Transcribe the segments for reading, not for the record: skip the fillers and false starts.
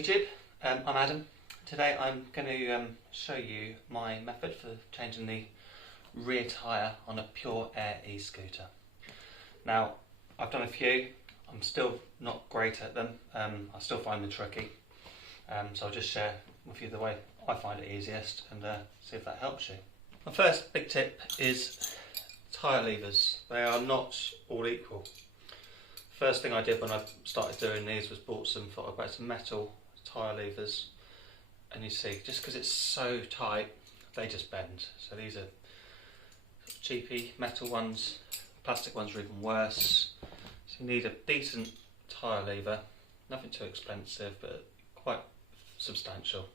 YouTube, I'm Adam. Today I'm going to show you my method for changing the rear tyre on a pure air e-scooter. Now I've done a few, I'm still not great at them, I still find them tricky, so I'll just share with you the way I find it easiest and see if that helps you. My first big tip is tyre levers. They are not all equal. First thing I did when I started doing these was bought some metal tyre levers, and you see, just because it's so tight, they just bend. So these are cheapy metal ones, plastic ones are even worse. So you need a decent tyre lever, nothing too expensive but quite substantial,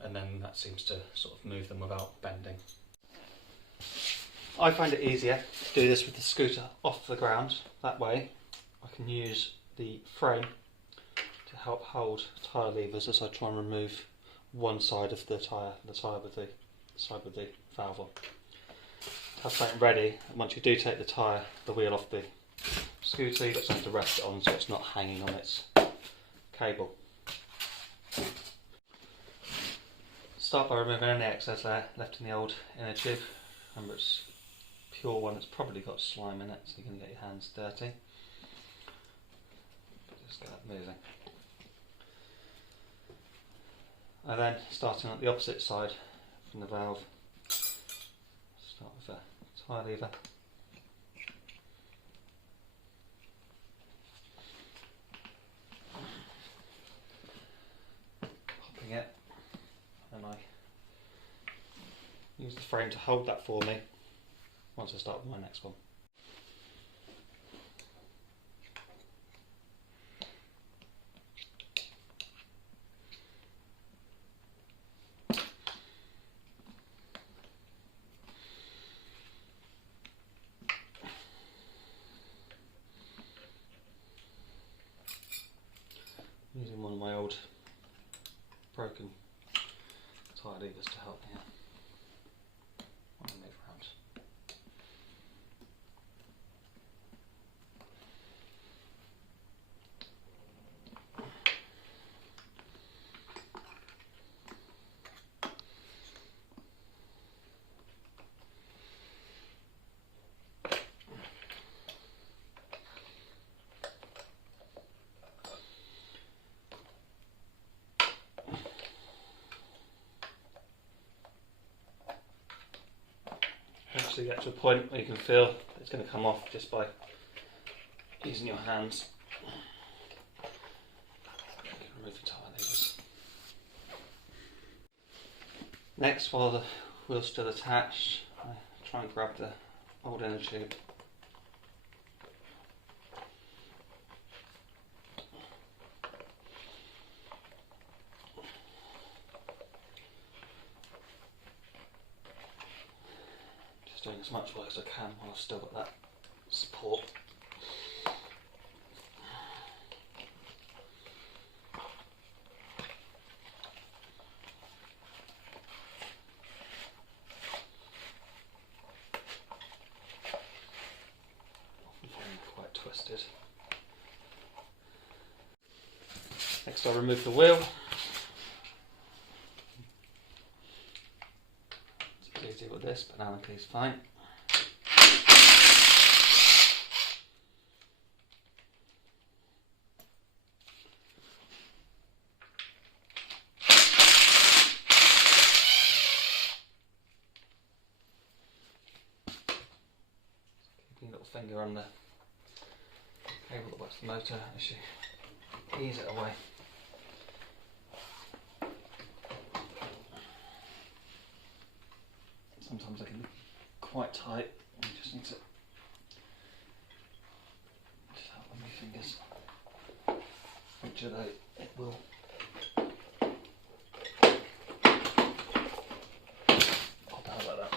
and then that seems to sort of move them without bending. I find it easier to do this with the scooter off the ground. That way I can use the frame to help hold tyre levers as I try and remove one side of the tyre with the valve on. Have something ready, and once you do take the wheel off the scooter, you've got something to rest it on so it's not hanging on its cable. Start by removing any excess air left in the old inner tube. Remember, it's pure one, it's probably got slime in it, so you're going to get your hands dirty. Just get that moving. And then, starting at the opposite side from the valve, start with a tyre lever. Popping it, and I use the frame to hold that for me once I start with my next one. Using one of my old broken tyre levers to help me when I move around. Actually get to a point where you can feel it's going to come off just by using your hands. You can remove your tyre levers. Next, while the wheel's still attached, I try and grab the old inner tube. Doing as much work as I can while I've still got that support. Often find them quite twisted. Next I remove the wheel. Easy with this, banana key is fine. Keeping a little finger on the cable that works the motor as you ease it away. Sometimes they can be quite tight, and you just need to just help with my fingers, make sure that it will pop out like that.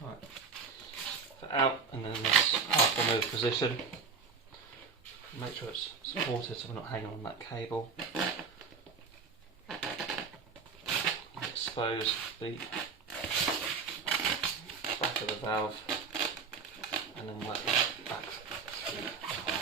Right, so out, and then this half removed position. Make sure it's supported so we're not hanging on that cable. Expose the back of the valve and then work it back through the hole.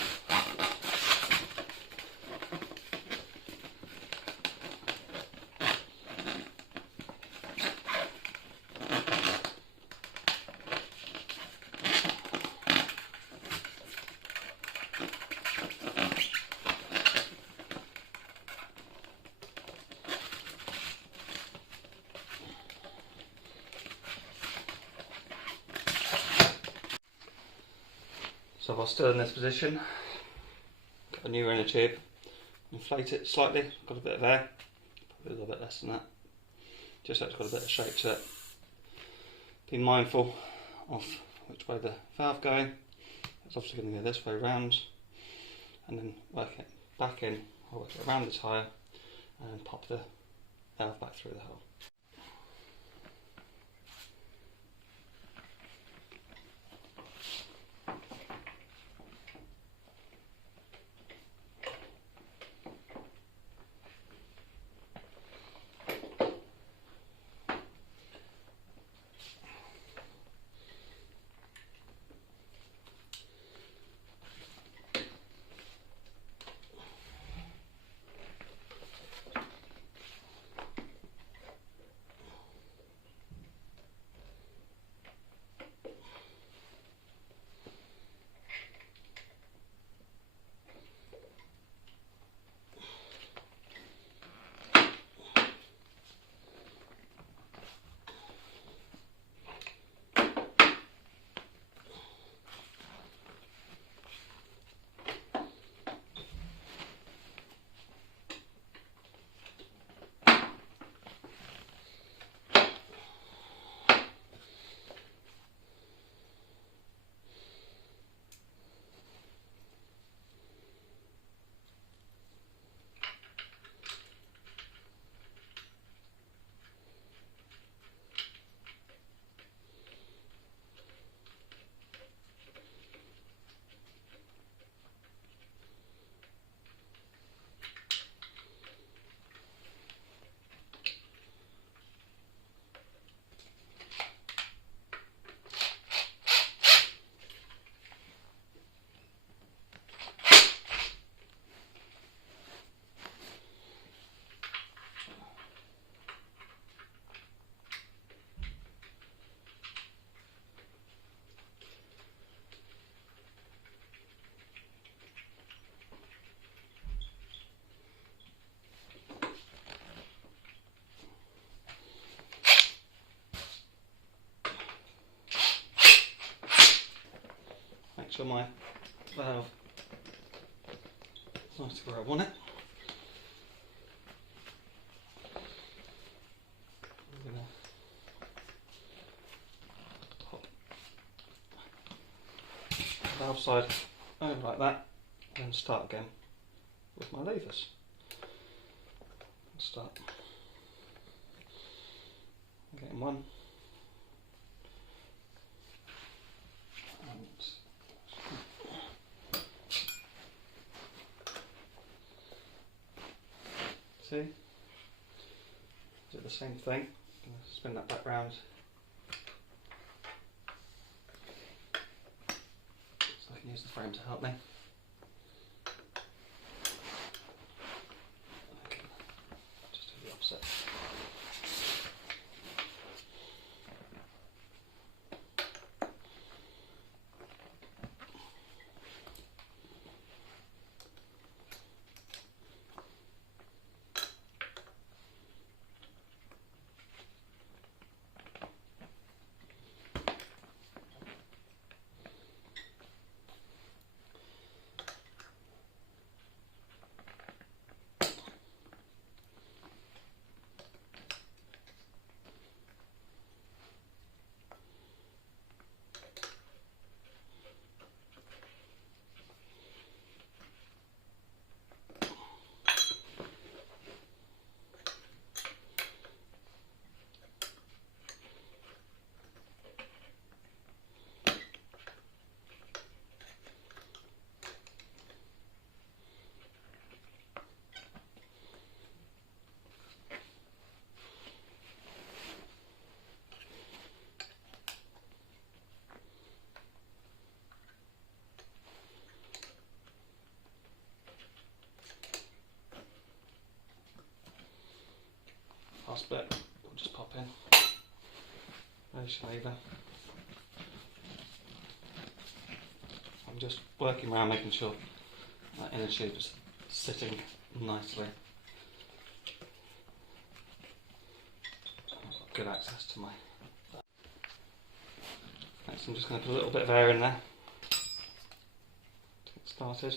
So while still in this position, got a new inner tube, inflate it slightly, got a bit of air, probably a little bit less than that, just so it's got a bit of shape to it. Be mindful of which way the valve going. It's obviously going to go this way round, and then work it back in, or work it around the tyre, and pop the valve back through the hole. Make sure my valve is nice to where I want it. I'm going to pop the valve side over like that, and then start again with my levers. Start getting one. See? Do the same thing. I'm going to spin that back round. So I can use the frame to help me. Okay. Just do the opposite. last bit we'll just pop in. No shaver. I'm just working around making sure that inner tube is sitting nicely. I've got good access to my... Next I'm just going to put a little bit of air in there to get started.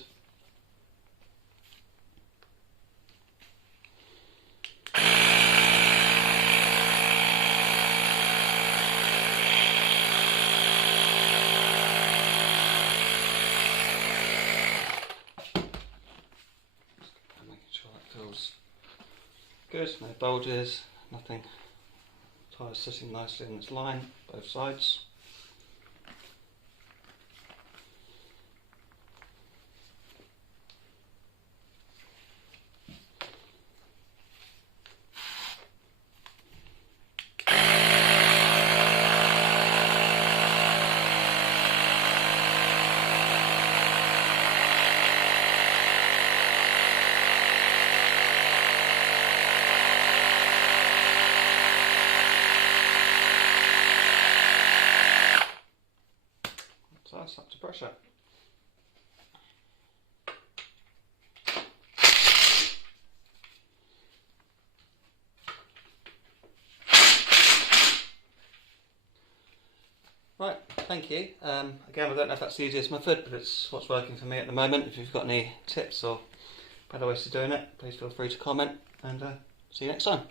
Good, no bulges, nothing. Tyre sitting nicely in its line, both sides. So that's up to pressure. Right, thank you. Again, I don't know if that's the easiest method, but it's what's working for me at the moment. If you've got any tips or better ways to doing it, please feel free to comment, and see you next time.